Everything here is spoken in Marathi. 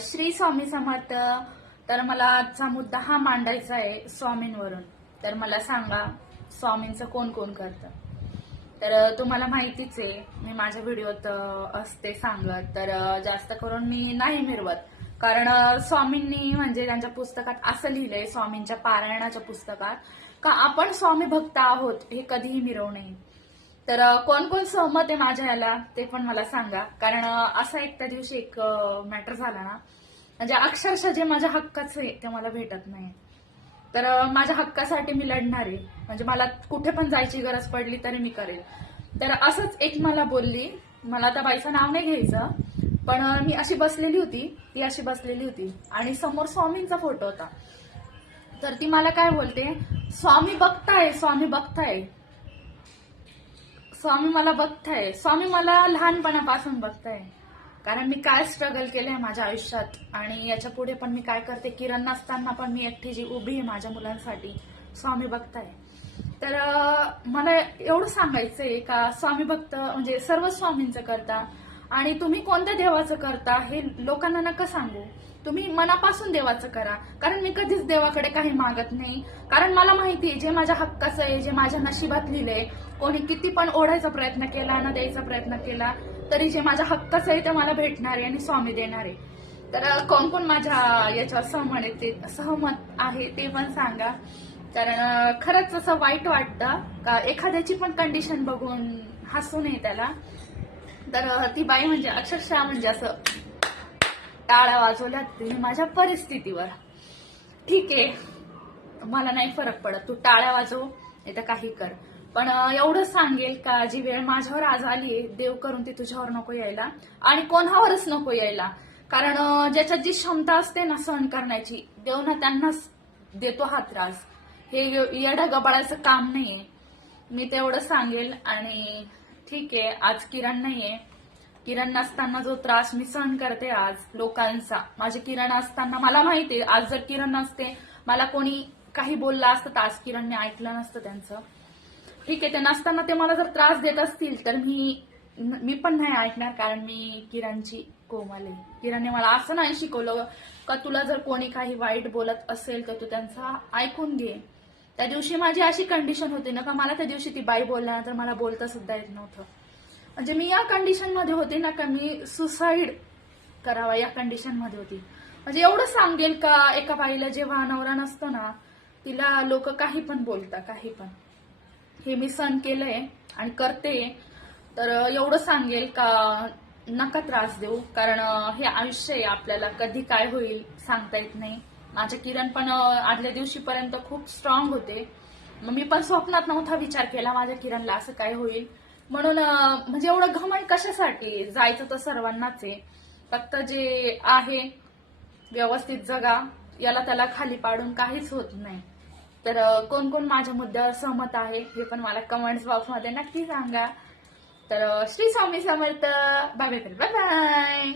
श्री स्वामी समर्थ. तर मला आजचा मुद्दा हा मांडायचा आहे स्वामींवरून. तर मला सांगा, स्वामींचं कोण कोण करतं? तर तुम्हाला माहितीच आहे, मी माझ्या व्हिडिओत असते सांगत. तर जास्त करून मी नाही मिरवत, कारण स्वामींनी म्हणजे त्यांच्या पुस्तकात असं लिहिलंय, स्वामींच्या पारायणाच्या पुस्तकात, का आपण स्वामी भक्त आहोत हे कधीही मिरवू नये. तर कोण कोण सहमत आहे माझ्या याला ते पण मला सांगा. कारण असा एक त्या दिवशी एक मॅटर झाला ना, म्हणजे अक्षरशः जे माझ्या हक्काचं आहे ते मला भेटत नाही. तर माझ्या हक्कासाठी मी लढणार आहे. म्हणजे मला कुठे पण जायची गरज पडली तरी मी करेल. तर असंच एक मला बोलली, मला त्या बाईचं नाव नाही घ्यायचं, पण मी अशी बसलेली होती, ती अशी बसलेली होती आणि समोर स्वामींचा फोटो होता. तर ती मला काय बोलते, स्वामी बघताय, स्वामी बघताय, स्वामी मला बघताय, स्वामी मला लहानपणापासून बघताय. कारण मी काय स्ट्रगल केलंय माझ्या आयुष्यात, आणि याच्या पुढे पण मी काय करते. किरण नसताना पण मी एकटी जी उभी आहे माझ्या मुलांसाठी, स्वामी बघताय. तर मला एवढं सांगायचंय का स्वामी भक्त म्हणजे सर्व स्वामींचं करता, आणि तुम्ही कोणत्या देवाचं करता हे लोकांना नका सांगू. तुम्ही मनापासून देवाचं करा. कारण मी कधीच देवाकडे काही मागत नाही. कारण मला माहिती आहे, जे माझ्या हक्काचं आहे, जे माझ्या नशिबात लिहिलंय, कोणी किती पण ओढायचा प्रयत्न केला ना द्यायचा प्रयत्न केला तरी जे माझ्या हक्काचं आहे ते मला भेटणार आहे आणि स्वामी देणार आहे. तर कोण कोण माझ्या याच्यावर सहमत आहे ते पण सांगा. कारण खरंच असं वाईट वाटतं का एखाद्याची पण कंडिशन बघून हसू नये त्याला. तर ती बाई म्हणजे अक्षरशः म्हणजे असं टाळ्या वाजवल्या तिने माझ्या परिस्थितीवर. ठीक आहे, मला नाही फरक पडत, तू टाळ्या वाजव नाही तर काही कर, पण एवढं सांगेल का जी वेळ माझ्यावर आज आलीये, देव करून ती तुझ्यावर नको यायला आणि कोणावरच नको यायला. कारण ज्याच्यात जी क्षमता असते ना सहन करण्याची, देव ना त्यांनाच देतो हा त्रास. हे येडं गबाळाचं काम नाहीये. मी तेवढं सांगेल. आणि ठीक आहे, आज किरण नाहीये. किरण नसताना जो त्रास मी सहन करते आज लोकांचा, माझे किरण असताना मला माहितीये, आज जर किरण नसते, मला कोणी काही बोललं असतं तर आज किरणने ऐकलं नसतं त्यांचं. ठीक आहे, ते नसताना ते मला जर त्रास देत असतील तर मी पण नाही ऐकणार. कारण मी किरणची कोमल आहे. किरणने मला असं नाही शिकवलं का तुला जर कोणी काही वाईट बोलत असेल तर तू त्यांचा ऐकून घे. त्या दिवशी माझी अशी कंडिशन होती ना का मला त्या दिवशी ती बाई बोलल्यानंतर मला बोलता सुद्धा येत नव्हतं. म्हणजे मी या कंडिशन मध्ये होते ना का मी सुसाईड करावा या कंडिशन मध्ये होती. म्हणजे एवढं सांगेल का एका बाईला जेव्हा नवरा नसतो ना, तिला लोक काही पण बोलतात, काही पण. हे मी सहन केलंय आणि करते. तर एवढं सांगेल का नका त्रास देऊ. कारण हे आयुष्य आहे, आपल्याला कधी काय होईल सांगता येत नाही. माझे किरण पण आदल्या दिवशीपर्यंत खूप स्ट्रॉंग होते. मग मी पण स्वप्नात नव्हता विचार केला माझ्या किरणला असं काय होईल म्हणून. म्हणजे एवढं घमंड कशासाठी? जायचं तर सर्वांनाच आहे, फक्त जे आहे व्यवस्थित जगा. याला त्याला खाली पाडून काहीच होत नाही. तर कोण कोण माझ्या मुद्द्यावर सहमत आहे हे पण मला कमेंट्स बॉक्समध्ये नक्की सांगा. तर Shri Swami Samarth. Bye bye bye.